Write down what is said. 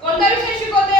conta